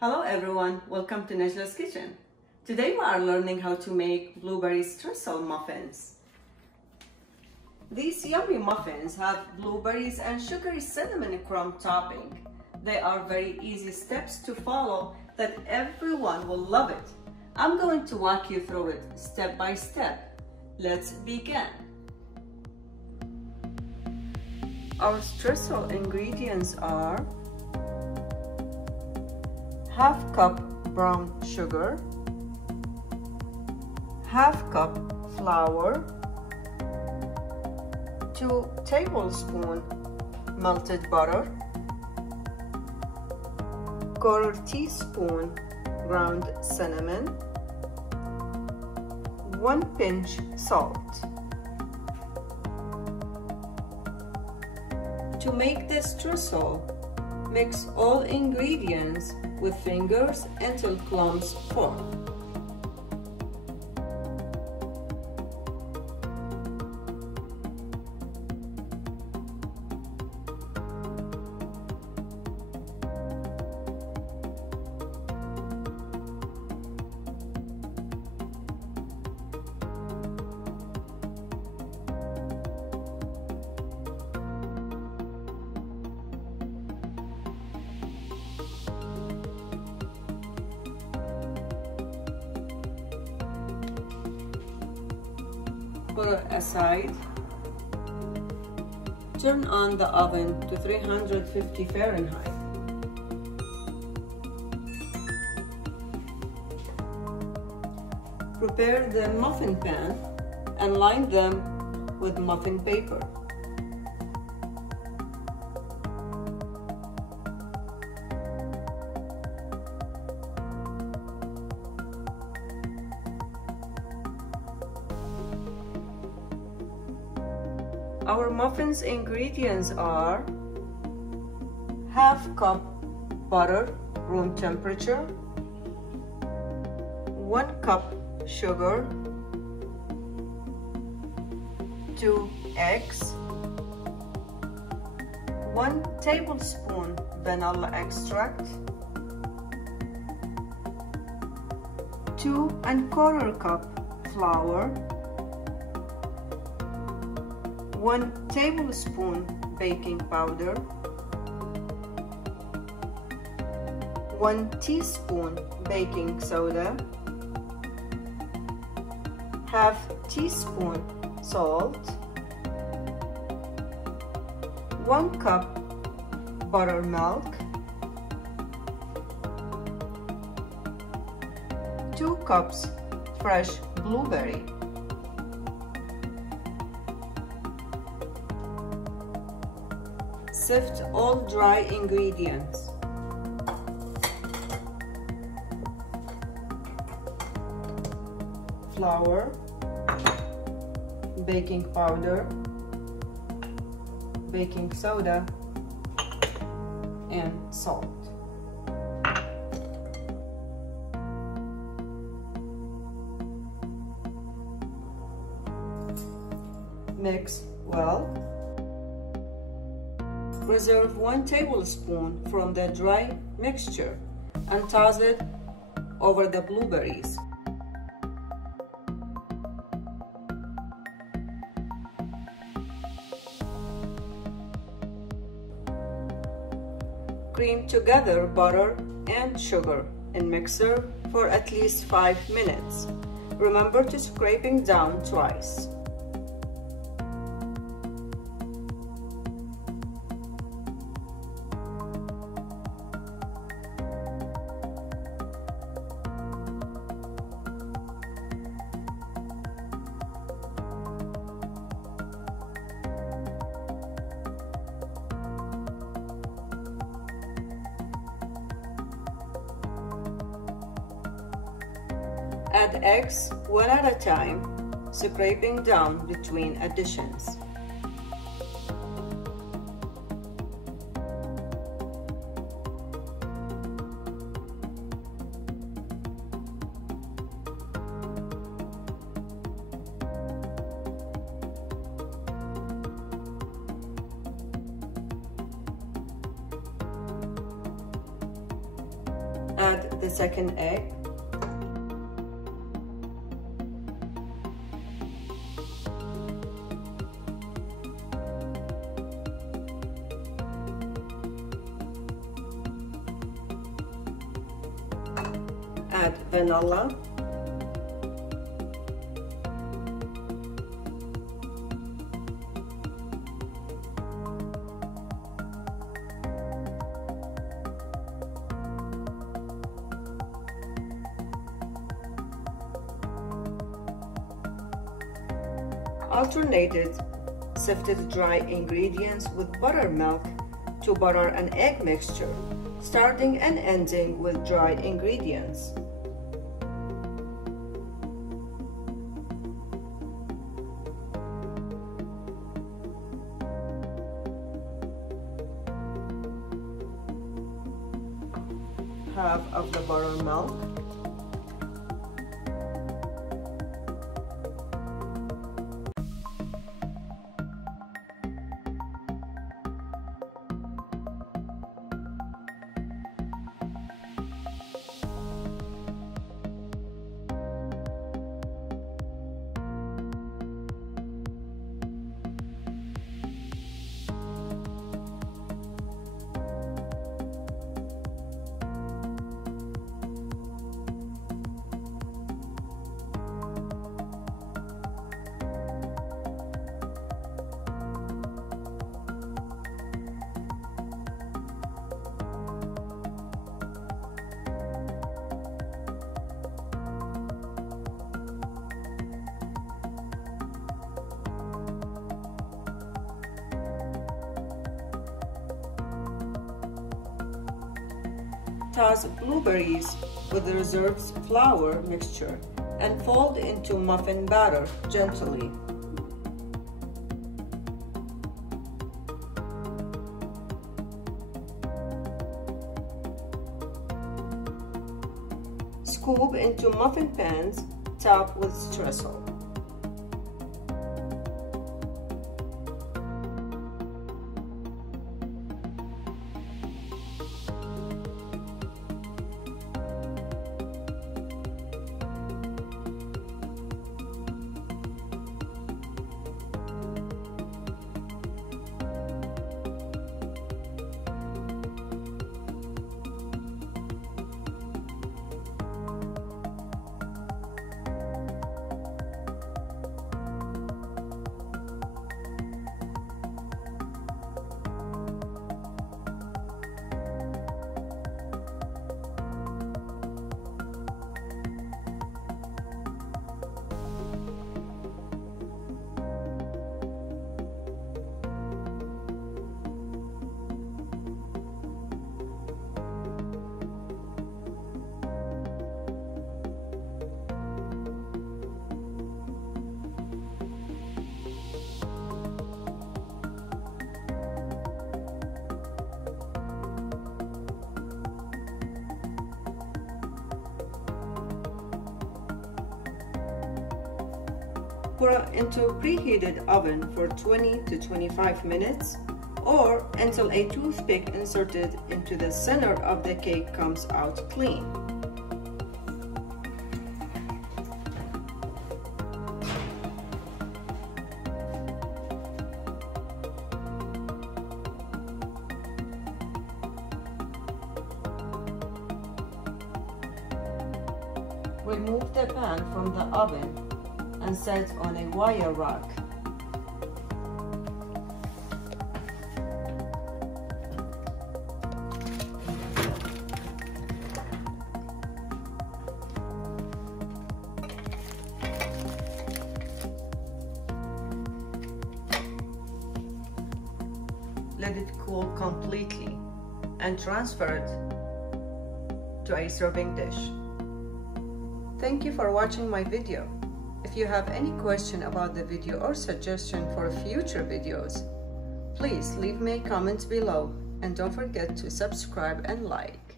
Hello everyone, welcome to Najla's Kitchen. Today we are learning how to make blueberry streusel muffins. These yummy muffins have blueberries and sugary cinnamon crumb topping. They are very easy steps to follow that everyone will love it. I'm going to walk you through it step by step. Let's begin. Our streusel ingredients are half cup brown sugar, half cup flour, 2 tablespoons melted butter, 1/4 teaspoon ground cinnamon, 1 pinch salt. To make this streusel, mix all ingredients with fingers until clumps form. Put it aside. Turn on the oven to 350 Fahrenheit. Prepare the muffin pan and line them with muffin paper. Our muffins ingredients are half cup butter, room temperature, 1 cup sugar, 2 eggs, 1 tablespoon vanilla extract, 2 1/4 cup flour, 1 tablespoon baking powder, 1 teaspoon baking soda, half teaspoon salt, 1 cup buttermilk, 2 cups fresh blueberry. Sift all dry ingredients. Flour, baking powder, baking soda, and salt. Mix well. Reserve 1 tablespoon from the dry mixture and toss it over the blueberries. Cream together butter and sugar in mixer for at least 5 minutes. Remember to scraping down twice. Add eggs one at a time, scraping down between additions. Add the second egg. Add vanilla. Alternated sifted dry ingredients with buttermilk to butter and egg mixture, starting and ending with dry ingredients. Half of the buttermilk. Toss blueberries with the reserved flour mixture and fold into muffin batter gently. Scoop into muffin pans, top with streusel. Put into a preheated oven for 20 to 25 minutes or until a toothpick inserted into the center of the cake comes out clean. Remove the pan from the oven and set on a wire rack. Let it cool completely and transfer it to a serving dish. Thank you for watching my video. If you have any question about the video or suggestion for future videos, please leave me a comment below and don't forget to subscribe and like.